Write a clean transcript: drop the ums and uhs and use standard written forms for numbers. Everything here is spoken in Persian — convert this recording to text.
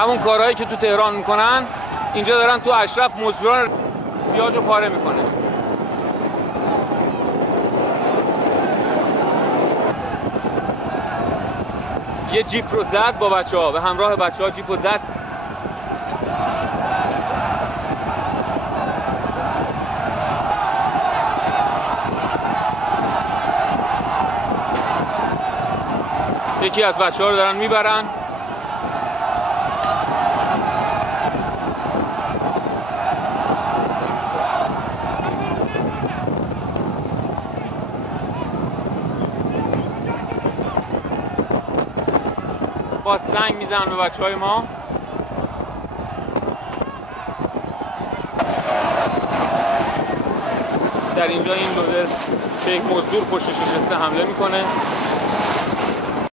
همون کارهایی که تو تهران میکنن اینجا دارن تو اشرف مزدوران سیاجو پاره میکنه. یه جیپ رو زد با بچه‌ها، به همراه بچه‌ها جیپ رو زد. یکی از بچه‌ها رو دارن میبرن. با سنگ میزنن به بچه‌های ما. در اینجا این لودر که یک مزدور پشتش نشسته حمله میکنه.